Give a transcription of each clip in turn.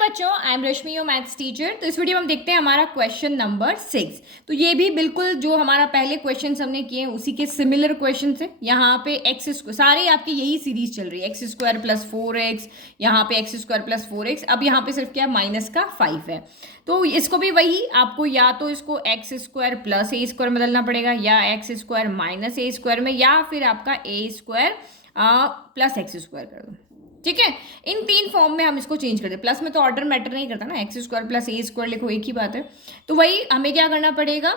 बच्चों, I am Rashmi your maths teacher. तो इस वीडियो में हम देखते हैं हमारा क्वेश्चन नंबर 6। तो ये भी बिल्कुल जो हमारा पहले क्वेश्चन हमने किए हैं उसी के सिमिलर क्वेश्चन है। यहाँ पे एक्स स्क्वायर, सारे आपकी यही सीरीज चल रही है, एक्स स्क्वायर प्लस 4x, यहाँ पे एक्स स्क्वायर प्लस 4x। अब यहाँ पे सिर्फ क्या माइनस का 5 है, तो इसको भी वही आपको या तो इसको एक्स स्क्वायर प्लस ए स्क्वायर बदलना पड़ेगा, या एक्स स्क्वायर माइनस ए स्क्वायर में, या फिर आपका ए स्क्वायर प्लस एक्स स्क्वायर कर दो। ठीक है, इन तीन फॉर्म में हम इसको चेंज कर दे। प्लस में तो ऑर्डर मैटर नहीं करता ना, एक्स स्क्वायर प्लस ए स्क्वायर लिखो एक ही बात है। तो वही हमें क्या करना पड़ेगा,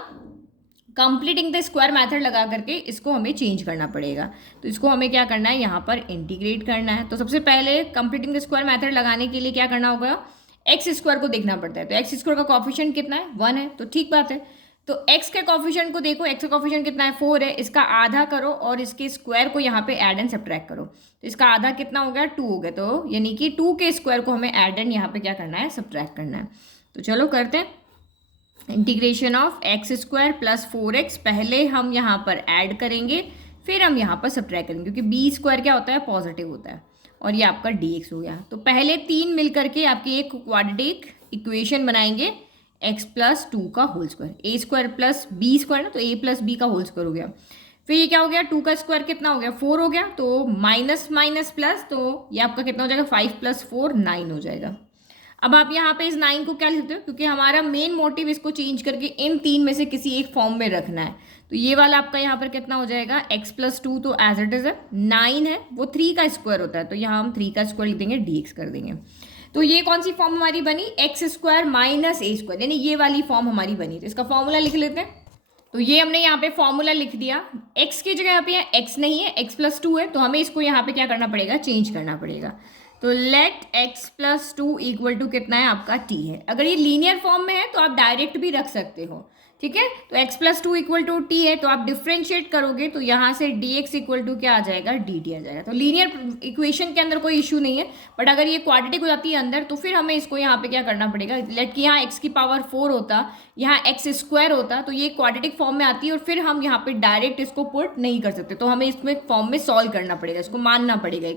कंप्लीटिंग द स्क्वायर मेथड लगा करके इसको हमें चेंज करना पड़ेगा। तो इसको हमें क्या करना है, यहाँ पर इंटीग्रेट करना है। तो सबसे पहले कंप्लीटिंग द स्क्वायर मेथड लगाने के लिए क्या करना होगा, एक्स स्क्वायर को देखना पड़ता है। तो एक्स स्क्वायर का कॉफिशिएंट कितना है, 1 है, तो ठीक बात है। तो x के कॉफिशिएंट को देखो, x का कॉफिशिएंट कितना है, 4 है, इसका आधा करो और इसके स्क्वायर को यहाँ पे ऐड एंड सब्ट्रैक्ट करो। तो इसका आधा कितना हो गया, 2 हो गया। तो यानी कि 2 के स्क्वायर को हमें ऐड एंड यहाँ पे क्या करना है, सब्ट्रैक्ट करना है। तो चलो करते हैं। Integration of x square plus 4x, पहले हम यहाँ पर ऐड करेंगे, फिर हम यहाँ पर सब्ट्रैक्ट करेंगे, क्योंकि बी स्क्वायर क्या होता है, पॉजिटिव होता है। और ये आपका dx हो गया। तो पहले 3 मिल करके आपकी एक क्वाड्रेटिक इक्वेशन बनाएंगे, एक्स प्लस 2 का होल स्क्वायर, ए स्क्वायर प्लस बी स्क्वायर ना, तो ए प्लस बी का होल स्क्वायर हो गया। फिर ये क्या हो गया, 2 का स्क्वायर कितना हो गया, 4 हो गया। तो माइनस माइनस प्लस, तो ये आपका कितना हो जाएगा, 5 प्लस 4 9 हो जाएगा। अब आप यहाँ पे इस 9 को क्या लिखते हो, क्योंकि हमारा मेन मोटिव इसको चेंज करके इन 3 में से किसी एक फॉर्म में रखना है। तो ये वाला आपका यहाँ पर कितना हो जाएगा, एक्स प्लस 2 तो एज इट इज है, 9 है, वो 3 का स्क्वायर होता है, तो यहाँ हम 3 का स्क्वायर लिख देंगे, dx कर देंगे। तो ये कौन सी फॉर्म हमारी बनी, एक्स स्क्वायर माइनस ए स्क्वायर, यानी ये वाली फॉर्म हमारी बनी। तो इसका फॉर्मूला लिख लेते हैं। तो ये हमने यहाँ पे फॉर्मूला लिख दिया। एक्स की जगह यहाँ पे एक्स नहीं है, एक्स प्लस 2 है, तो हमें इसको यहाँ पे क्या करना पड़ेगा, चेंज करना पड़ेगा। तो let x plus 2 equal to कितना है आपका, टी है। अगर ये लीनियर फॉर्म में है तो आप डायरेक्ट भी रख सकते हो, ठीक है। तो x plus 2 equal to t है, तो आप डिफ्रेंशिएट करोगे तो यहाँ से dx इक्वल टू क्या आ जाएगा, dt आ जाएगा। तो लीनियर इक्वेशन के अंदर कोई इशू नहीं है, बट अगर ये क्वाड्रेटिक हो जाती है अंदर, तो फिर हमें इसको यहाँ पे क्या करना पड़ेगा, लेट कि यहाँ x की पावर 4 होता, यहाँ x स्क्वायर होता, तो ये क्वाड्रेटिक फॉर्म में आती है और फिर हम यहाँ पे डायरेक्ट इसको पुट नहीं कर सकते, तो हमें इसमें फॉर्म में सॉल्व करना पड़ेगा, इसको मानना पड़ेगा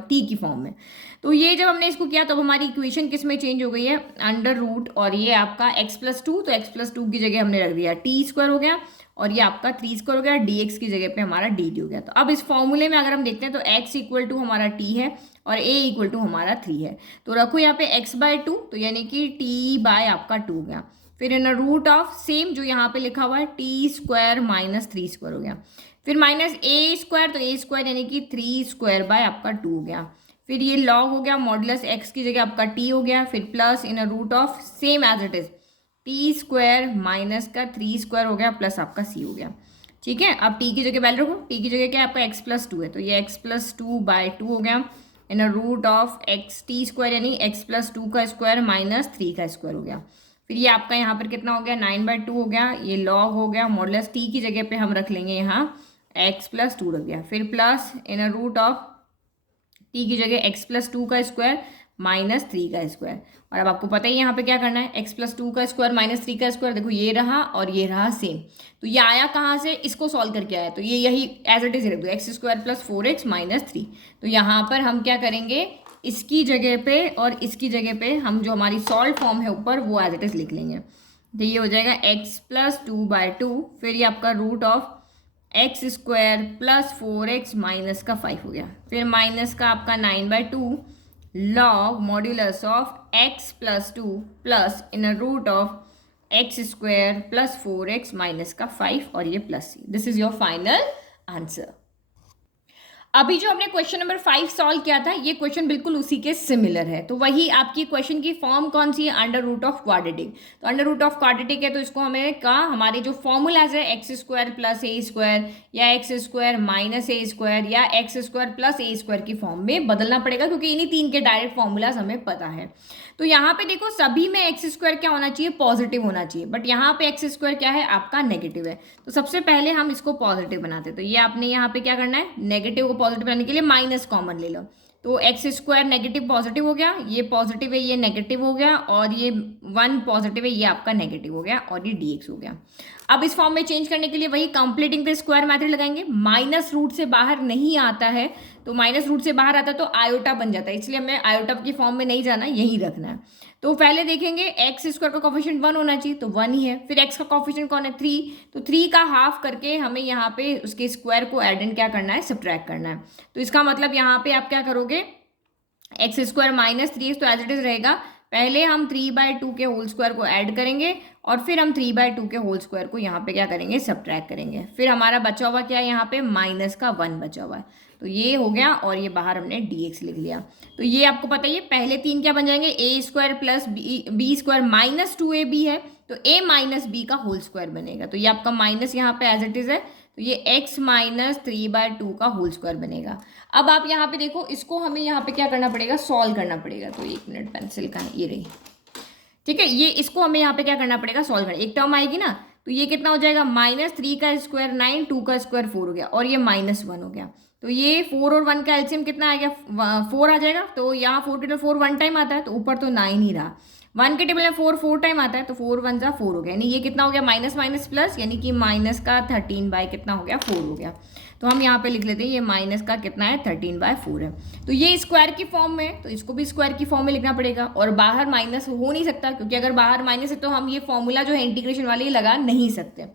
टी की फॉर्म में। तो ये जब हमने इसको किया तब हमारी इक्वेशन किस में चेंज हो गई है, अंडर रूट, और ये आपका x प्लस 2, तो x प्लस 2 की जगह हमने रख दिया टी स्क्वायर हो गया, और ये आपका 3 स्क्वायर हो गया, dx की जगह पे हमारा dt हो गया। तो अब इस फॉर्मूले में अगर हम देखते हैं तो x इक्वल टू हमारा t है और a इक्वल टू हमारा 3 है। तो रखो यहाँ पे x बाय 2, तो यानी कि t बाय आपका 2 हो गया। फिर इन रूट ऑफ सेम जो यहाँ पे लिखा हुआ है, टी स्क्वायर माइनस 3 स्क्वायर हो गया। फिर माइनस ए स्क्वायर, तो ए स्क्वायर यानी कि 3 स्क्वायर बाय आपका 2 हो गया। फिर ये लॉग हो गया, मॉडुलस एक्स की जगह आपका टी हो गया। फिर plus in root of same as it is t square minus का 3 स्क्वायर हो गया, प्लस आपका सी हो गया। ठीक है, अब टी की जगह वैल्यू रखो, टी की जगह क्या है आपका एक्स प्लस 2 है, तो ये एक्स प्लस 2 बाय 2 हो गया। In root of x t square यानी एक्स प्लस 2 का स्क्वायर माइनस 3 का स्क्वायर हो गया। फिर ये आपका यहाँ पर कितना हो गया, 9 बाय 2 हो गया। ये लॉग हो गया, मॉडुलस टी की जगह पे हम रख लेंगे यहाँ एक्स प्लस 2 रख दिया। फिर plus in root of t की जगह x प्लस 2 का स्क्वायर माइनस 3 का स्क्वायर। और अब आपको पता ही यहाँ पे क्या करना है, x प्लस 2 का स्क्वायर माइनस 3 का स्क्वायर, देखो ये रहा और ये रहा सेम। तो ये आया कहाँ से, इसको सॉल्व करके आया, तो ये यही एज इट इज रख दो, x square plus 4x minus 3। तो यहाँ पर हम क्या करेंगे, इसकी जगह पे और इसकी जगह पे हम जो हमारी सॉल्व फॉर्म है ऊपर वो एज इट इज लिख लेंगे। तो ये हो जाएगा x प्लस 2 बाय 2, फिर ये आपका root of x square plus 4x minus का 5 हो गया। फिर माइनस का आपका 9 by 2 log modulus of x plus 2 plus in root of x square plus 4x minus का 5, और ये plus c. This is your final answer. अभी जो हमने क्वेश्चन नंबर 5 सॉल्व किया था, ये क्वेश्चन बिल्कुल उसी के सिमिलर है। तो वही आपकी क्वेश्चन की फॉर्म कौन सी है, अंडर रूट ऑफ क्वाड्रेटिक। तो अंडर रूट ऑफ क्वाड्रेटिक है, तो इसको हमें हमारे जो फॉर्मूलाज है, एक्स स्क्वायर प्लस ए स्क्वायर, या एक्स स्क्वायर माइनस ए स्क्वायर, या एक्स स्क्वायर प्लस ए स्क्वायर की फॉर्म में बदलना पड़ेगा, क्योंकि इन्हीं 3 के डायरेक्ट फॉर्मूलाज हमें पता है। तो यहाँ पे देखो सभी में एक्स स्क्वायर क्या होना चाहिए, पॉजिटिव होना चाहिए, बट यहाँ पे एक्स स्क्वायर क्या है आपका नेगेटिव है। तो सबसे पहले हम इसको पॉजिटिव बनाते हैं। तो ये आपने यहाँ पे क्या करना है, नेगेटिव को पॉजिटिव बनाने के लिए माइनस कॉमन ले लो। तो एक्स स्क्वायर नेगेटिव पॉजिटिव हो गया, ये पॉजिटिव है ये नेगेटिव हो गया, और ये 1 पॉजिटिव है ये आपका नेगेटिव हो गया, और ये dx हो गया। अब इस फॉर्म में चेंज करने के लिए वही कंप्लीटिंग द स्क्वायर मेथड लगाएंगे। माइनस रूट से बाहर नहीं आता है, तो माइनस रूट से बाहर आता है तो आयोटा बन जाता है, इसलिए हमें आयोटा की फॉर्म में नहीं जाना, यही रखना है। तो पहले देखेंगे एक्स स्क्वायर का कोफिशिएंट 1 होना चाहिए, तो 1 ही है। फिर एक्स का कोफिशिएंट कौन है 3, तो 3 का हाफ करके हमें यहाँ पे उसके स्क्वायर को ऐड एंड क्या करना है, सब्ट्रैक्ट करना है। तो इसका मतलब यहाँ पे आप क्या करोगे, एक्स स्क्वायर माइनस 3x तो एज इट इज रहेगा। पहले हम 3/2 के होल स्क्वायर को ऐड करेंगे और फिर हम 3/2 के होल स्क्वायर को यहाँ पे क्या करेंगे, सब्ट्रैक्ट करेंगे। फिर हमारा बचा हुआ क्या है, यहाँ पे माइनस का 1 बचा हुआ है, तो ये हो गया और ये बाहर हमने dx लिख लिया। तो ये आपको पता ही है, पहले 3 क्या बन जाएंगे, a square plus b square minus 2ab है, तो a माइनस बी का होल स्क्वायर बनेगा। तो ये आपका माइनस यहाँ पे एज इट इज है, तो ये x माइनस 3/2 का होल स्क्वायर बनेगा। अब आप यहाँ पे देखो, इसको हमें यहाँ पे क्या करना पड़ेगा, सॉल्व करना पड़ेगा। तो 1 मिनट, पेंसिल का ये रही, ठीक है। ये इसको हमें यहाँ पे क्या करना पड़ेगा, सॉल्व करना। एक टर्म आएगी ना, तो ये कितना हो जाएगा, -3 का स्क्वायर 9, 2 का स्क्वायर 4 हो गया और ये -1 हो गया। तो ये 4 और 1 का एलसीएम कितना आ गया, 4 आ जाएगा। तो यहाँ 4 के टेबल 4 1 टाइम आता है, तो ऊपर तो 9 ही रहा। 1 के टेबल में 4 4 टाइम आता है, तो 4 1 जा 4 हो गया, यानी ये कितना हो गया, माइनस माइनस प्लस, यानी कि माइनस का 13 कितना हो गया, 4 हो गया। तो हम यहाँ पे लिख लेते हैं ये माइनस का कितना है, 13/4 है। तो ये स्क्वायर की फॉर्म में, तो इसको भी स्क्वायर की फॉर्म में लिखना पड़ेगा। और बाहर माइनस हो नहीं सकता, क्योंकि अगर बाहर माइनस है तो हम ये फॉर्मूला जो है इंटीग्रेशन वाले लगा नहीं सकते।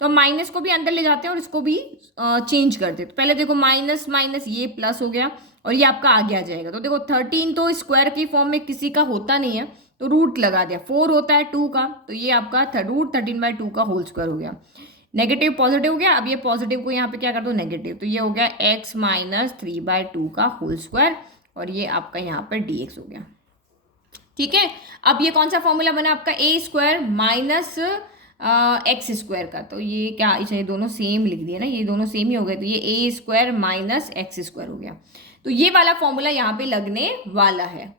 तो हम माइनस को भी अंदर ले जाते हैं और इसको भी चेंज करते हैं। तो पहले देखो माइनस माइनस ये प्लस हो गया और ये आपका आगे आ जाएगा। तो देखो 13 तो स्क्वायर की फॉर्म में किसी का होता नहीं है, तो रूट लगा दिया। 4 होता है 2 का, तो ये आपका √13/2 का होल स्क्वायर हो गया। नेगेटिव पॉजिटिव हो गया, अब ये पॉजिटिव को यहाँ पे क्या कर दो, नेगेटिव। तो ये हो गया x माइनस 3/2 का होल स्क्वायर और ये आपका यहाँ पर dx हो गया, ठीक है। अब ये कौन सा फॉर्मूला बना आपका, a square minus x square का। तो ये क्या, ये दोनों सेम लिख दिया ना, ये दोनों सेम ही हो गए। तो ये a square minus x square हो गया। तो ये वाला फॉर्मूला यहाँ पे लगने वाला है,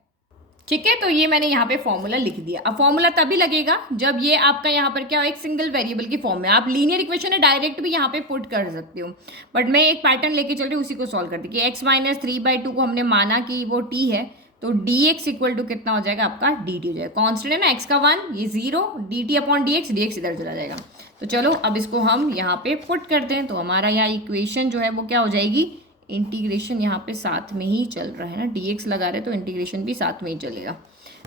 ठीक है। तो ये मैंने यहाँ पे फॉर्मूला लिख दिया। अब फॉर्मूला तभी लगेगा जब ये आपका यहाँ पर क्या हो, एक सिंगल वेरिएबल की फॉर्म में। आप लीनियर इक्वेशन है डायरेक्ट भी यहाँ पे पुट कर सकते हो, बट मैं एक पैटर्न लेके चल रही हूँ, उसी को सॉल्व करती कि x माइनस 3/2 को हमने माना कि वो t है, तो dx इक्वल टू कितना हो जाएगा आपका, dt हो जाएगा। कॉन्स्टेंट है ना x का 1, ये 0, dt अपॉन dx, dx इधर चला जाएगा। तो चलो अब इसको हम यहाँ पे पुट करते हैं। तो हमारा यहाँ इक्वेशन जो है वो क्या हो जाएगी, इंटीग्रेशन यहाँ पे साथ में ही चल रहा है ना, dx लगा रहे तो इंटीग्रेशन भी साथ में ही चलेगा।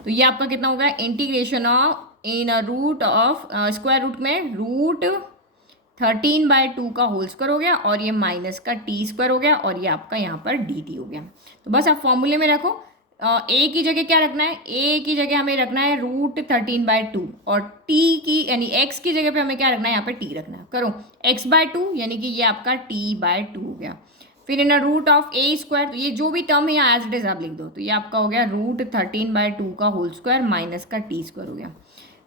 तो ये आपका कितना होगा, इंटीग्रेशन ऑफ इन रूट ऑफ स्क्वायर रूट में √13/2 का होल स्क्वायर हो गया और ये माइनस का t स्क्वायर हो गया और ये आपका यहाँ पर dt हो गया। तो बस आप फॉर्मूले में रखो, a की जगह क्या रखना है, a की जगह हमें रखना है √13/2 और t की यानी x की जगह पे हमें क्या रखना है, यहाँ पे t रखना है। करो x/2 यानी कि ये आपका t/2 हो गया। फिर इन रूट ऑफ a स्क्वायर, तो ये जो भी टर्म है यहाँ एज इट इज आप लिख दो। तो ये आपका हो गया √13/2 का होल स्क्वायर माइनस का t स्क्वायर हो गया।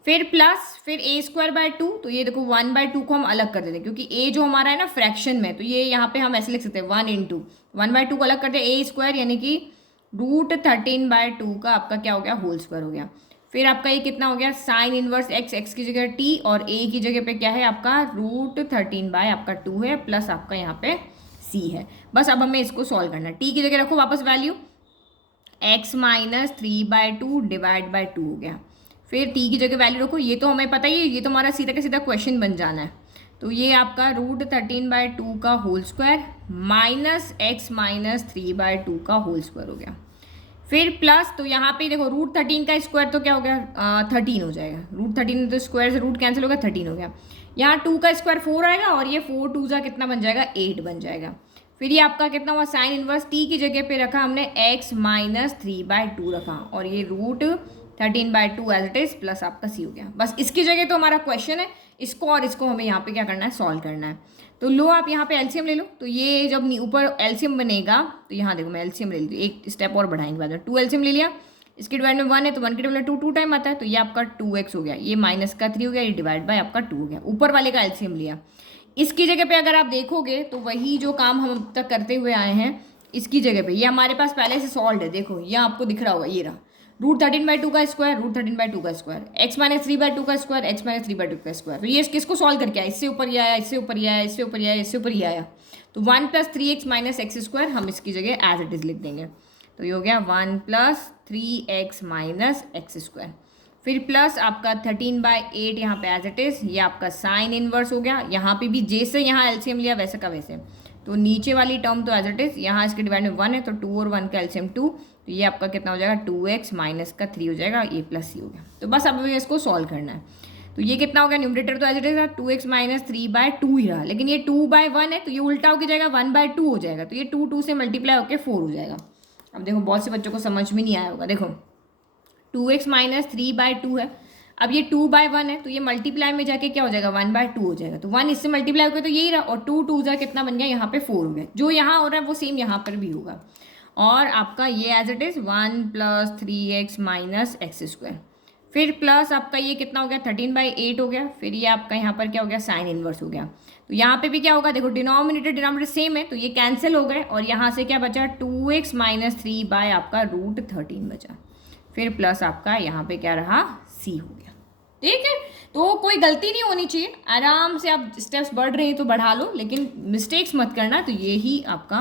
फिर प्लस, फिर a²/2, तो ये देखो 1/2 को हम अलग कर देते हैं, क्योंकि a जो हमारा है ना फ्रैक्शन में, तो ये यहाँ पे हम ऐसे लिख सकते हैं 1 × 1/2 को अलग कर दे a² यानी कि √13/2 का आपका क्या हो गया, होल स्क्वायर हो गया। फिर आपका ये कितना हो गया, साइन इनवर्स x की जगह t और a की जगह पे क्या है आपका √13/2 है, प्लस आपका यहाँ पे c है। बस अब हमें इसको सॉल्व करना है। t की जगह रखो वापस value, x minus 3/2 divide by 2 हो गया। फिर t की जगह वैल्यू रखो, ये तो हमें पता ही है, ये तो हमारा सीधा का सीधा क्वेश्चन बन जाना है। तो ये आपका √13/2 का whole square minus x minus 3/2 का होल स्क्वायर हो गया। फिर प्लस, तो यहाँ पे देखो √13 का स्क्वायर तो क्या हो गया, 13 हो जाएगा। √13 तो स्क्वायर से रूट कैंसिल हो गया, 13 हो गया। यहाँ 2 का स्क्वायर 4 आएगा और ये 4 2 जा कितना बन जाएगा, 8 बन जाएगा। फिर ये आपका कितना हुआ, साइन इनवर्स t की जगह पे रखा हमने x माइनस 3/2 रखा और ये √13/2 एज इट इज प्लस आपका c हो गया। बस इसकी जगह तो हमारा क्वेश्चन है, इसको और इसको हमें यहाँ पे क्या करना है, सॉल्व करना है। तो लो आप यहाँ पे एलसीएम ले लो। तो ये जब ऊपर एलसीएम बनेगा, तो यहाँ देखो मैं एलसीएम ले ली, एक स्टेप और बढ़ाएंगे बाद में। 2 एलसीएम ले लिया, इसके डिवाइड में 1 है तो 1 के डिवाइड में 2 टाइम आता है, तो ये आपका 2x हो गया, ये माइनस का 3 हो गया, ये डिवाइड बाय आपका 2 हो गया। ऊपर वाले का एलसीएम लिया। इसकी जगह पे अगर आप देखोगे तो वही जो काम हम अब तक करते हुए आए हैं, इसकी जगह पे ये हमारे पास पहले से सॉल्व है। देखो ये आपको दिख रहा होगा, ये रहा √13/2 का स्क्वायर, √13/2 का स्क्वायर, x माइनस 3/2 का स्क्वायर, x माइनस 3/2 का स्क्वायर। तो ये किसको सॉल्व करके आया, इससे ऊपर ये आया, इससे ऊपर ये आया, इससे ऊपर ये आया, इससे ऊपर ये आया। तो 1 + 3x माइनस एक्स स्क्वायर हम इसकी जगह एज इट इज लिख देंगे। तो ये हो गया 1 + 3x माइनस एक्स स्क्वायर। फिर प्लस आपका 13/8 यहाँ पे एज इट इज, ये आपका साइन इनवर्स हो गया। यहाँ पे भी जैसे यहाँ एलसीएम लिया वैसे का वैसे, तो नीचे वाली टर्म तो एज इट इज़, यहाँ इसके डिवाइड में 1 है तो 2 और 1 का एलसीएम 2, तो ये आपका कितना हो जाएगा 2x माइनस का 3 हो जाएगा, ये प्लस सी हो गया। तो बस अब इसको सॉल्व करना है। तो ये कितना हो गया, न्यूमरेटर तो as it is 2x minus 3/2 ही रहा, लेकिन ये 2/1 है तो ये उल्टा होकर जाएगा 1/2 हो जाएगा, तो ये 2 से मल्टीप्लाई होकर 4 हो जाएगा। अब देखो बहुत से बच्चों को समझ में नहीं आया होगा, देखो 2x माइनस 3/2 है, अब ये 2/1 है तो ये मल्टीप्लाई में जाके क्या हो जाएगा 1/2 हो जाएगा, तो 1 इससे मल्टीप्लाई हो गया तो यही रहा, और 2 जा कितना बन गया यहाँ पे 4 हो गया, जो यहाँ हो रहा है वो सेम यहाँ पर भी होगा। और आपका ये as it is 1 + 3x minus x², फिर प्लस आपका ये कितना हो गया 13/8 हो गया, फिर ये आपका यहाँ पर क्या हो गया साइन इनवर्स हो गया। तो यहाँ पे भी क्या होगा, देखो डिनोमिनेटर सेम है तो ये कैंसिल हो गए, और यहाँ से क्या बचा 2x माइनस 3 आपका √13 बचा, फिर प्लस आपका यहाँ पे क्या रहा c हो गया। ठीक है, तो कोई गलती नहीं होनी चाहिए, आराम से आप स्टेप्स बढ़ रहे हैं तो बढ़ा लो, लेकिन मिस्टेक्स मत करना। तो ये ही आपका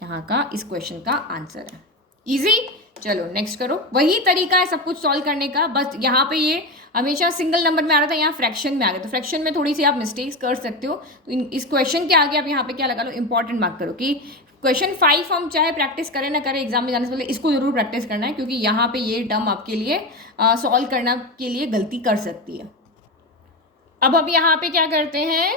यहाँ का इस क्वेश्चन का आंसर है। इजी, चलो नेक्स्ट करो। वही तरीका है सब कुछ सॉल्व करने का, बस यहाँ पे ये हमेशा सिंगल नंबर में आ रहा था, यहाँ फ्रैक्शन में आ गया, तो फ्रैक्शन में थोड़ी सी आप मिस्टेक्स कर सकते हो। तो इस क्वेश्चन के आगे आप यहाँ पे क्या लगा लो, इंपॉर्टेंट मार्क करो कि क्वेश्चन 5 हम चाहे प्रैक्टिस करें ना करें एग्जाम में जाने से पहले इसको जरूर प्रैक्टिस करना है, क्योंकि यहाँ पे ये टर्म आपके लिए सॉल्व करना के लिए गलती कर सकती है। अब यहाँ पे क्या करते हैं,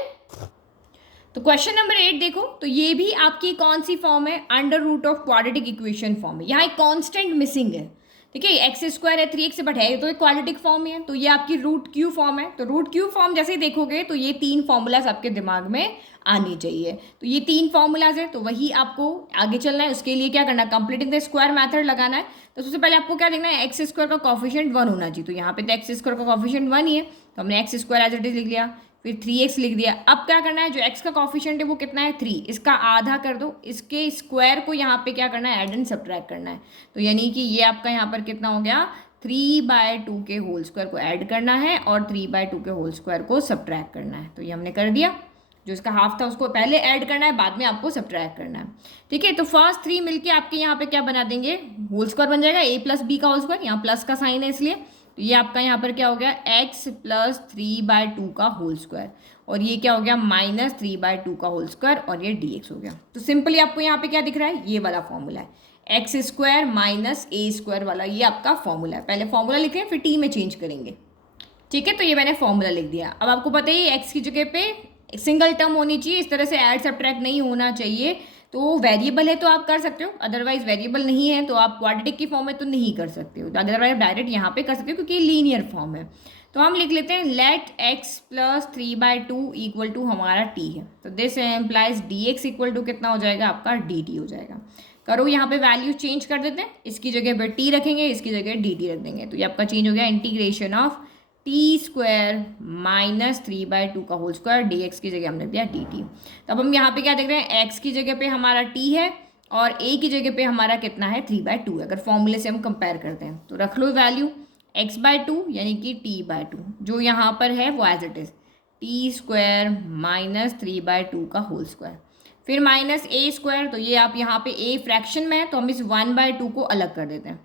तो क्वेश्चन नंबर 8 देखो, तो ये भी आपकी कौन सी फॉर्म है, √ऑफ क्वाड्रेटिक इक्वेशन फॉर्म है। यहाँ एक कांस्टेंट मिसिंग है, ठीक है, x² है 3x बट है तो एक क्वाड्रेटिक फॉर्म है, तो ये आपकी √Q फॉर्म है। तो √Q फॉर्म जैसे ही देखोगे तो ये 3 फॉर्मूलाज आपके दिमाग में आनी चाहिए। तो ये 3 फॉर्मूलाज है, तो वही आपको आगे चलना है। उसके लिए क्या करना है, कंप्लीटिंग द स्क्वायर मेथड लगाना है। तो सबसे पहले आपको क्या देखना है, x² का कोफिशिएंट 1 होना चाहिए, तो यहाँ पे तो x² का कोफिशिएंट 1 ही है, तो हमने x² एज इट इज लिख लिया, फिर 3x लिख दिया। अब क्या करना है, जो x का कॉफिशिएंट है वो कितना है 3, इसका आधा कर दो, इसके स्क्वायर को यहाँ पे क्या करना है, ऐड एंड सब्ट्रैक्ट करना है। तो यानी कि ये आपका यहाँ पर कितना हो गया 3/2 के होल स्क्वायर को ऐड करना है और 3/2 के होल स्क्वायर को सब्ट्रैक्ट करना है। तो ये हमने कर दिया, जो इसका हाफ था उसको पहले ऐड करना है, बाद में आपको सब्ट्रैक्ट करना है। ठीक है, तो फर्स्ट 3 मिलके आपके यहाँ पे क्या बना देंगे, होल स्क्वायर बन जाएगा a + b का होल स्क्वायर, यहाँ प्लस का साइन है इसलिए, तो ये आपका यहाँ पर क्या हो गया x + 3/2 का होल स्क्वायर, और ये क्या हो गया -3/2 का होल स्क्वायर, और ये dx हो गया। तो सिंपली आपको यहाँ पे क्या दिख रहा है, ये वाला फॉर्मूला है x² - a² वाला, ये आपका फॉर्मूला है। पहले फॉर्मूला लिखें फिर t में चेंज करेंगे। ठीक है, तो ये मैंने फॉर्मूला लिख दिया। अब आपको पता है x की जगह पे सिंगल टर्म होनी चाहिए, इस तरह से ऐड सब्ट्रैक्ट नहीं होना चाहिए। तो वेरिएबल है तो आप कर सकते हो, अदरवाइज वेरिएबल नहीं है तो आप क्वाड्रेटिक की फॉर्म में तो नहीं कर सकते हो, अदरवाइज डायरेक्ट यहाँ पे कर सकते हो क्योंकि ये लीनियर फॉर्म है। तो हम लिख लेते हैं लेट x + 3/2 इक्वल टू हमारा t है, तो this implies dx equal to कितना हो जाएगा आपका dt हो जाएगा। करो यहाँ पे वैल्यू चेंज कर देते हैं, इसकी जगह पे t रखेंगे, इसकी जगह dt रख देंगे, तो ये आपका चेंज हो गया इंटीग्रेशन ऑफ t² - 3/2 का होल स्क्वायर, dx की जगह हमने दिया dt। तो अब हम यहाँ पे क्या देख रहे हैं, x की जगह पे हमारा t है और a की जगह पे हमारा कितना है 3/2 है। अगर फॉर्मूले से हम कंपेयर करते हैं तो रख लो वैल्यू x/2 यानी कि t/2, जो यहाँ पर है वो एज इट इज़ t² - 3/2 का होल स्क्वायर, फिर -a², तो ये आप यहाँ पे a फ्रैक्शन में है तो हम इस 1/2 को अलग कर देते हैं,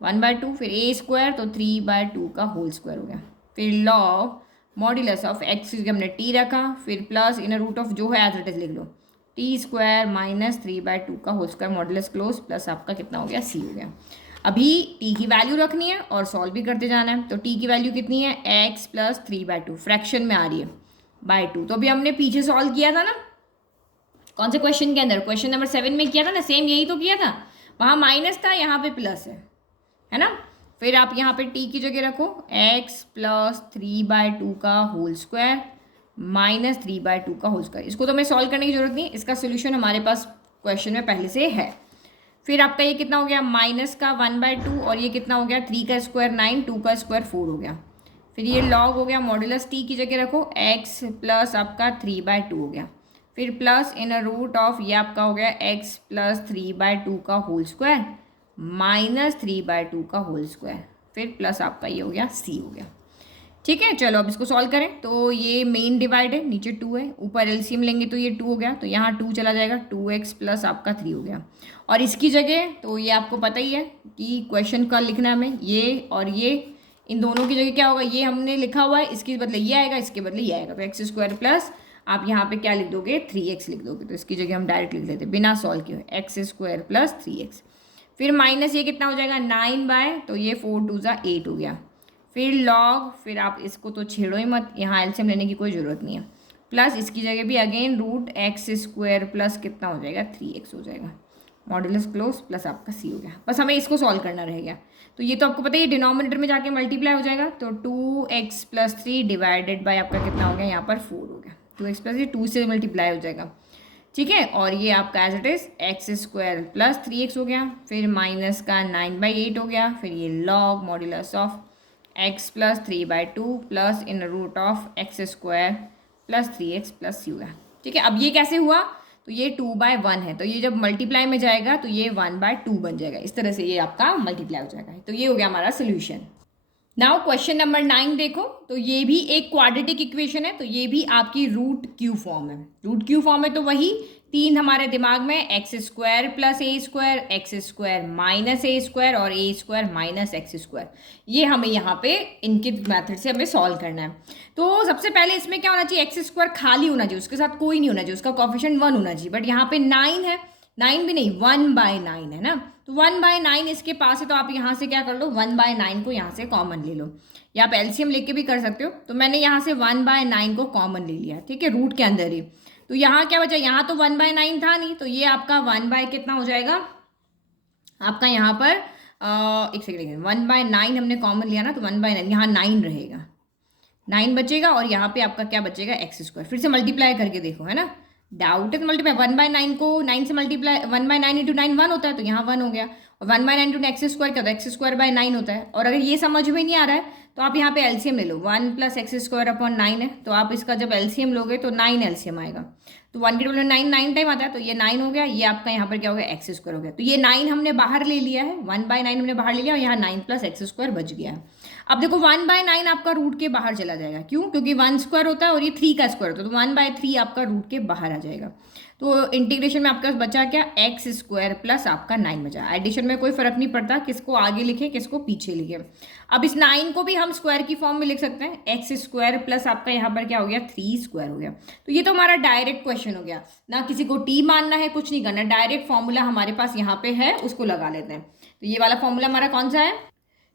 1/2 फिर a² तो 3/2 का होल स्क्वायर हो गया, फिर लॉग मॉड्यूलस ऑफ x हमने t रखा, फिर प्लस इन रूट ऑफ जो है एज इट इज लिख लो t² - 3/2 का whole square modulus close, plus आपका कितना हो गया c हो गया। अभी t की वैल्यू रखनी है और सॉल्व भी करते जाना है। तो t की वैल्यू कितनी है x + 3/2 फ्रैक्शन में आ रही है /2, तो अभी हमने पीछे सॉल्व किया था ना, कौन से क्वेश्चन के अंदर, क्वेश्चन नंबर 7 में किया था ना, सेम यही तो किया था, वहाँ माइनस था यहाँ पे प्लस है ना। फिर आप यहाँ पे t की जगह रखो x + 3/2 का होल स्क्वायर - 3/2 का होल स्क्वायर, इसको तो मैं सॉल्व करने की जरूरत नहीं, इसका सोल्यूशन हमारे पास क्वेश्चन में पहले से है। फिर आपका ये कितना हो गया माइनस का 1/2, और ये कितना हो गया 3 का स्क्वायर 9, 2 का स्क्वायर 4 हो गया। फिर ये लॉग हो गया मॉड्यूलस t की जगह रखो x + आपका 3/2 हो गया, फिर प्लस इन रूट ऑफ ये आपका हो गया x + 3/2 का होल स्क्वायर - 3/2 का होल स्क्वायर, फिर प्लस आपका ये हो गया c हो गया। ठीक है, चलो अब इसको सॉल्व करें। तो ये मेन डिवाइड है, नीचे 2 है, ऊपर एलसीएम लेंगे तो ये 2 हो गया, तो यहाँ 2 चला जाएगा, 2x प्लस आपका 3 हो गया। और इसकी जगह तो ये आपको पता ही है कि क्वेश्चन का लिखना हमें ये और ये, इन दोनों की जगह क्या होगा, ये हमने लिखा हुआ है, इसके बदले ये आएगा, इसके बदले ये आएगा, तो x² प्लस आप यहाँ पे क्या लिख दोगे 3x लिख दोगे। तो इसकी जगह हम डायरेक्ट लिख लेते बिना सॉल्व किए एक्स स्क्वायर प्लस 3x। फिर माइनस ये कितना हो जाएगा 9 तो ये 4 2 ज़ा 8 हो गया। फिर लॉग, फिर आप इसको तो छेड़ो ही मत, यहाँ एलसीएम लेने की कोई ज़रूरत नहीं है। प्लस इसकी जगह भी again root x square plus कितना हो जाएगा 3x हो जाएगा। मॉडुलस क्लोज प्लस आपका c हो गया। बस हमें इसको सॉल्व करना रहेगा। तो ये तो आपको पता है डिनोमिनेटर में जाके मल्टीप्लाई हो जाएगा। तो 2x प्लस 3 डिवाइडेड बाय आपका कितना हो गया यहाँ पर 4 हो गया। 2x प्लस 3 2 से मल्टीप्लाई हो जाएगा, ठीक है। और ये आपका as it is x square plus 3x हो गया। फिर माइनस का 9/8 हो गया। फिर ये log modulus of x plus 3/2 plus in root of x square plus 3x plus c हो गया, ठीक है। अब ये कैसे हुआ, तो ये 2/1 है, तो ये जब मल्टीप्लाई में जाएगा तो ये 1/2 बन जाएगा। इस तरह से ये आपका मल्टीप्लाई हो जाएगा। तो ये हो गया हमारा सोल्यूशन। नाउ क्वेश्चन नंबर 9 देखो, तो ये भी एक क्वाड्रेटिक इक्वेशन है। तो ये भी आपकी रूट क्यू फॉर्म है। रूट क्यू फॉर्म है तो वही 3 हमारे दिमाग में एक्स स्क्वायर प्लस ए स्क्वायर, एक्स स्क्वायर माइनस ए स्क्वायर और ए स्क्वायर माइनस एक्स स्क्वायर। ये हमें यहाँ पे इनके मेथड से हमें सॉल्व करना है। तो सबसे पहले इसमें क्या होना चाहिए, एक्स स्क्वायर खाली होना चाहिए, उसके साथ कोई नहीं होना चाहिए, उसका कोएफिशिएंट 1 होना चाहिए। बट यहाँ पे 9 है, 9 भी नहीं 1/9 है ना। तो 1/9 इसके पास है, तो आप यहाँ से क्या कर लो 1/9 को यहाँ से कॉमन ले लो, या आप एलसीएम लेके भी कर सकते हो। तो मैंने यहाँ से 1/9 को कॉमन ले लिया, ठीक है, रूट के अंदर ही। तो यहाँ क्या बचा, यहाँ तो 1/9 था नहीं, तो ये आपका 1 कितना हो जाएगा आपका यहाँ पर एक सेकेंड 1/9 हमने कॉमन लिया ना, तो 1/9 यहाँ 9 रहेगा, 9 बचेगा। और यहाँ पे आपका क्या बचेगा एक्स स्क्वायर। फिर से मल्टीप्लाई करके देखो, है ना, डाउट है तो मल्टीप्लाई 1/9 को 9 से मल्टीप्लाई 1/9 इंटू 9 1 होता है, तो यहाँ 1 हो गया। और 1/9 इंटू एक्स स्क्वायर क्या होता है, एक्स स्क्वायर बाय 9 होता है। और अगर ये समझ में नहीं आ रहा है तो आप यहाँ पे एलसीएम ले लो, 1 प्लस एक्स स्क्वायर अपॉन 9 है, तो आप इसका जब एलसीएम लोगे तो 9 एलसीएम आएगा। तो 1 के टेबल में 9 टाइम आता है, तो ये 9 हो गया। ये आपका यहाँ पर क्या हो गया एक्स स्क्वायर हो गया। तो ये 9 हमने बाहर ले लिया है, 1/9 हमने बाहर ले लिया और यहाँ 9 प्लस एक्स स्क्वायर बच गया है। अब देखो 1/9 आपका रूट के बाहर चला जाएगा, क्यों, क्योंकि 1 स्क्वायर होता है और ये 3 का स्क्वायर होता है, तो 1/3 आपका रूट के बाहर आ जाएगा। तो इंटीग्रेशन में आपके पास बचा क्या, एक्स स्क्वायर प्लस आपका 9 बचा। एडिशन में कोई फर्क नहीं पड़ता किसको आगे लिखे किसको पीछे लिखे। अब इस 9 को भी हम स्क्वायर की फॉर्म में लिख सकते हैं, एक्स स्क्वायर प्लस आपका यहाँ पर क्या हो गया 3 स्क्वायर हो गया। तो ये तो हमारा डायरेक्ट क्वेश्चन हो गया ना, किसी को टी मानना है कुछ नहीं करना, डायरेक्ट फॉर्मूला हमारे पास यहाँ पे है उसको लगा लेते हैं। तो ये वाला फॉर्मूला हमारा कौन सा है,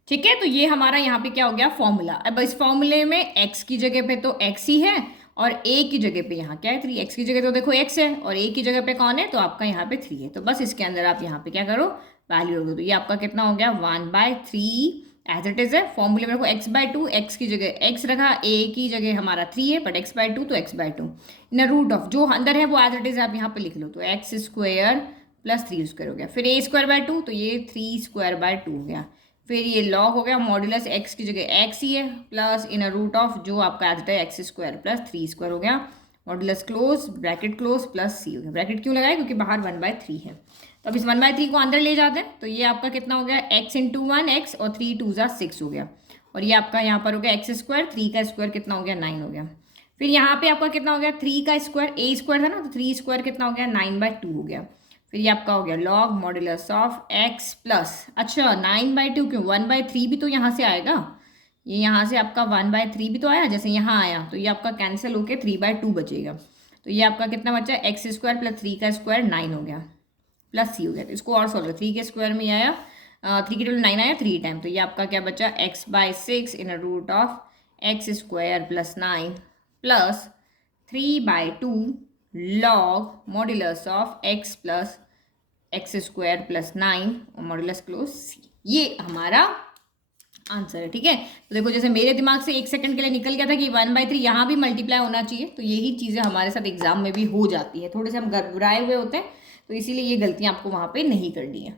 ठीक है। तो ये हमारा यहाँ पे क्या हो गया फॉर्मूला। अब इस फॉर्मूले में एक्स की जगह पे तो एक्स ही है और ए की जगह पे यहाँ क्या है 3। एक्स की जगह तो देखो एक्स है और ए की जगह पे कौन है, तो आपका यहाँ पे 3 है। तो बस इसके अंदर आप यहाँ पे क्या करो वैल्यू रख दो। तो ये आपका कितना हो गया 1/3 एज इट इज है। फॉर्मूले में देखो x/2, एक्स की जगह x रखा, ए की जगह हमारा 3 है, बट x/2 तो x/2 इन रूट ऑफ जो अंदर है वो एज इट इज आप यहाँ पे लिख लो। तो एक्स स्क्वायर प्लस 3 स्क्वायर हो गया। फिर a स्क्वायर बाय 2, तो ये 3 स्क्वायर बाय 2 हो गया। फिर ये लॉग हो गया, मॉड्यूलस एक्स की जगह एक्स ही है प्लस इन रूट ऑफ जो आपका आता है एक्स स्क्वायर प्लस 3 स्क्वायर हो गया। Modulus close bracket close plus c हो गया। ब्रैकेट क्यों लगाए, क्योंकि बाहर 1/3 है। तो अब इस 1/3 को अंदर ले जाते हैं, तो ये आपका कितना हो गया x इंटू 1 एक्स और 3 2 ज़ा 6 हो गया। और ये आपका यहाँ पर हो गया एक्स स्क्वायर, 3 का स्क्वायर कितना हो गया 9 हो गया। फिर यहाँ पे आपका कितना हो गया 3 का स्क्वायर, ए स्क्वायर था ना, तो 3 स्क्वायर कितना हो गया 9/2 हो गया। फिर ये आपका हो गया log modulus of x plus, अच्छा 9/2 क्यों, 1/3 भी तो यहाँ से आएगा, ये यहाँ से आपका 1/3 भी तो आया, जैसे यहाँ आया तो ये आपका कैंसिल होके 3/2 बचेगा। तो ये आपका कितना बचा एक्स स्क्वायर प्लस 3 का स्क्वायर 9 हो गया प्लस सी हो गया। तो इसको और सॉल्व 3 के स्क्वायर में आया 3 के टेबल 9 आया 3 टाइम। तो ये आपका क्या बचा x/6 in root of x square plus 9 plus 3/2 log modulus of x plus x square plus 9 और मॉड्यूलस क्लोज सी। ये हमारा आंसर है, ठीक है। तो देखो जैसे मेरे दिमाग से 1 सेकंड के लिए निकल गया था कि 1/3 यहाँ भी मल्टीप्लाई होना चाहिए, तो यही चीज़ें हमारे साथ एग्जाम में भी हो जाती है। थोड़े से हम घबराए हुए होते हैं, तो इसीलिए ये गलतियाँ आपको वहाँ पे नहीं करनी है।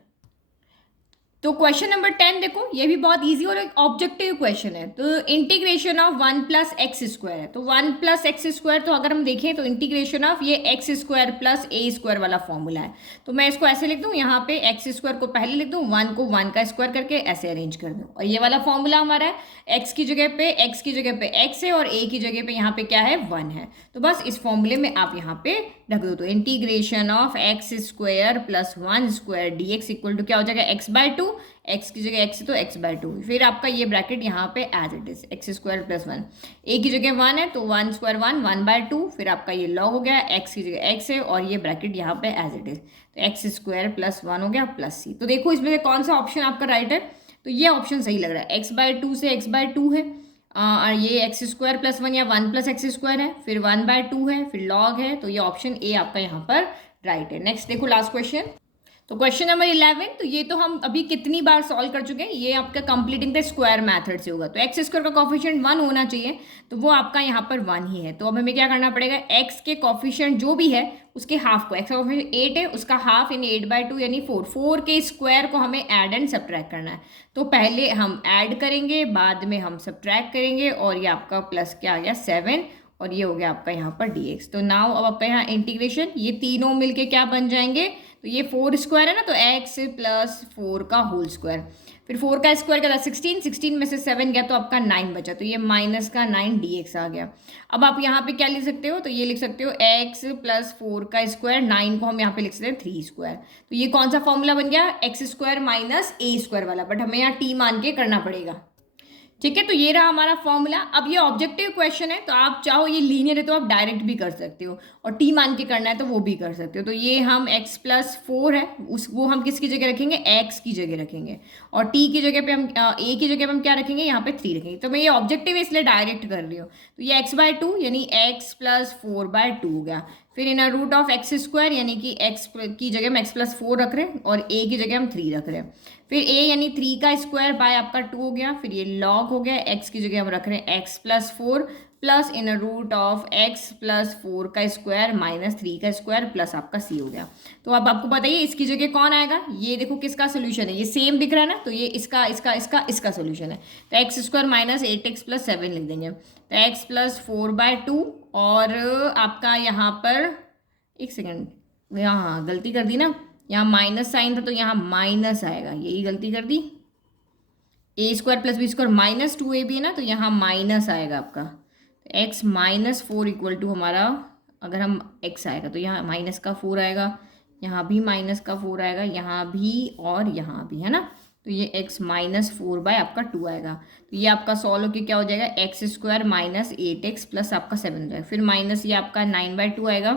तो क्वेश्चन नंबर 10 देखो, ये भी बहुत इजी और एक ऑब्जेक्टिव क्वेश्चन है। तो integration of 1 plus x square है, तो 1 प्लस एक्स स्क्वायर, तो अगर हम देखें तो इंटीग्रेशन ऑफ ये एक्स स्क्वायर प्लस ए स्क्वायर वाला फॉर्मूला है। तो मैं इसको ऐसे लिख दूँ, यहाँ पे एक्स स्क्वायर को पहले लिख दूँ, 1 को 1 का स्क्वायर करके ऐसे अरेंज कर दूँ। और ये वाला फॉर्मूला हमारा है एक्स की जगह पे एक्स है और ए की जगह पे यहाँ पे क्या है 1 है। तो बस इस फॉर्मूले में आप यहाँ पे रख दो, तो integration of x square plus 1 square d x equal to क्या हो जाएगा x/2, एक्स की जगह x तो x/2, फिर आपका ये ब्रैकेट यहाँ पे as it is x square plus 1, a की जगह 1 है तो 1 स्क्वायर 1/2, फिर आपका ये लॉग हो गया, एक्स की जगह x है और ये ब्रैकेट यहाँ पे एज इट इज, तो एक्स स्क्वायर प्लस 1 हो गया प्लस c। तो देखो इसमें से कौन सा ऑप्शन आपका राइट है, तो ये ऑप्शन सही लग रहा है, x/2 से x/2 है, और ये एक्स स्क्वायर प्लस 1 या 1 प्लस एक्स स्क्वायर है, फिर 1/2 है, फिर लॉग है, तो ये ऑप्शन ए आपका यहाँ पर राइट है। नेक्स्ट देखो लास्ट क्वेश्चन, तो क्वेश्चन नंबर 11, तो ये तो हम अभी कितनी बार सॉल्व कर चुके हैं, ये आपका कंप्लीटिंग द स्क्वायर मेथड से होगा, तो एक्स स्क्वायर का कॉफिशिएंट 1 होना चाहिए, तो वो आपका यहाँ पर 1 ही है। तो अब हमें क्या करना पड़ेगा, एक्स के कॉफिशिएंट जो भी है उसके हाफ को, एक्स का कॉफिशिएंट 8 है, उसका हाफ यानी 8/2 यानी 4 के स्क्वायर को हमें ऐड एंड सब्ट्रैक्ट करना है। तो पहले हम ऐड करेंगे, बाद में हम सब्ट्रैक्ट करेंगे, और ये आपका प्लस क्या आ गया 7, और ये हो गया आपका यहाँ पर dx। तो नाउ अब आपका यहाँ इंटीग्रेशन, ये तीनों मिलके क्या बन जाएंगे, तो ये 4 स्क्वायर है ना, तो x प्लस 4 का होल स्क्वायर, फिर 4 का स्क्वायर क्या था 16 में से 7 गया तो आपका 9 बचा, तो ये माइनस का 9 dx आ गया। अब आप यहाँ पे क्या लिख सकते हो, तो ये लिख सकते हो x प्लस 4 का स्क्वायर, 9 को हम यहाँ पे लिख सकते हैं 3 स्क्वायर, तो ये कौन सा फॉर्मूला बन गया, एक्स स्क्वायर माइनस ए स्क्वायर वाला, बट हमें यहाँ t मान के करना पड़ेगा। ठीक है, तो ये रहा हमारा फॉर्मूला। अब ये ऑब्जेक्टिव क्वेश्चन है, तो आप चाहो ये लीनियर है तो आप डायरेक्ट भी कर सकते हो, और टी मान के करना है तो वो भी कर सकते हो। तो ये हम x प्लस 4 है वो हम किसकी जगह रखेंगे, x की जगह रखेंगे, और t की जगह पे हम a की जगह पे हम क्या रखेंगे, यहाँ पे 3 रखेंगे। तो मैं ये ऑब्जेक्टिव है इसलिए डायरेक्ट कर रही हूँ, तो ये x/2 यानी x प्लस 4/2 हो गया, फिर इन रूट ऑफ एक्स स्क्वायर यानी कि x की जगह हम x प्लस 4 रख रहे हैं और a की जगह हम 3 रख रहे हैं, फिर a यानी 3 का स्क्वायर बाय आपका 2 हो गया, फिर ये लॉग हो गया, x की जगह हम रख रहे हैं x plus 4 plus in root of x plus 4 का स्क्वायर माइनस 3 का स्क्वायर प्लस आपका c हो गया। तो अब आपको बताइए इसकी जगह कौन आएगा, ये देखो किसका सोल्यूशन है, ये सेम दिख रहा है ना, तो ये इसका सोल्यूशन है, तो x square minus 8x plus 7 लिख देंगे, तो x प्लस 4/2, और आपका यहाँ पर एक सेकेंड, यहाँ गलती कर दी ना, यहाँ माइनस साइन था तो यहाँ माइनस आएगा, यही गलती कर दी, a square plus b square minus 2ab है ना, तो यहाँ माइनस आएगा आपका, तो x माइनस 4 इक्वल टू हमारा, अगर हम x आएगा तो यहाँ माइनस का 4 आएगा, यहाँ भी माइनस का 4 आएगा, यहाँ भी और यहाँ भी, है ना, तो ये x माइनस 4 आपका 2 आएगा। तो ये आपका सॉल्व होकर क्या हो जाएगा, x square minus 8x plus आपका 7 हो जाएगा, फिर माइनस ये आपका 9/2 आएगा,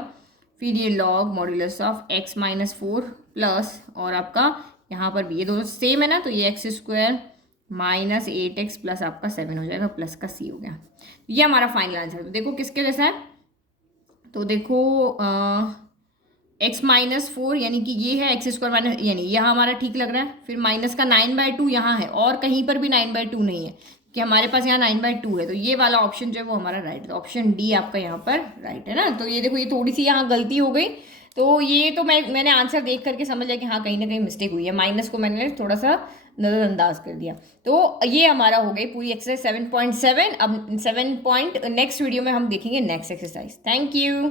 फिर ये log modulus of x minus 4 plus, और आपका यहाँ पर भी ये दोनों सेम है ना, तो ये x square minus 8x plus आपका 7 हो जाएगा, प्लस का c हो गया। ये हमारा फाइनल आंसर है। तो देखो किसके जैसा है, तो देखो x माइनस 4 यानी कि ये है एक्स स्क्वायर माइनस, यानी यह हमारा ठीक लग रहा है, फिर माइनस का 9/2 यहाँ है, और कहीं पर भी 9/2 नहीं है कि हमारे पास यहाँ 9/2 है, तो ये वाला ऑप्शन जो है वो हमारा राइट है, तो ऑप्शन डी आपका यहाँ पर राइट है ना। तो ये देखो ये थोड़ी सी यहाँ गलती हो गई, तो ये तो मैंने आंसर देख करके समझ लिया कि हाँ कहीं ना कहीं मिस्टेक हुई है, माइनस को मैंने थोड़ा सा नज़रअंदाज कर दिया। तो ये हमारा हो गई पूरी एक्सरसाइज 7.7। अब 7 पॉइंट नेक्स्ट वीडियो में हम देखेंगे नेक्स्ट एक्सरसाइज। Thank you.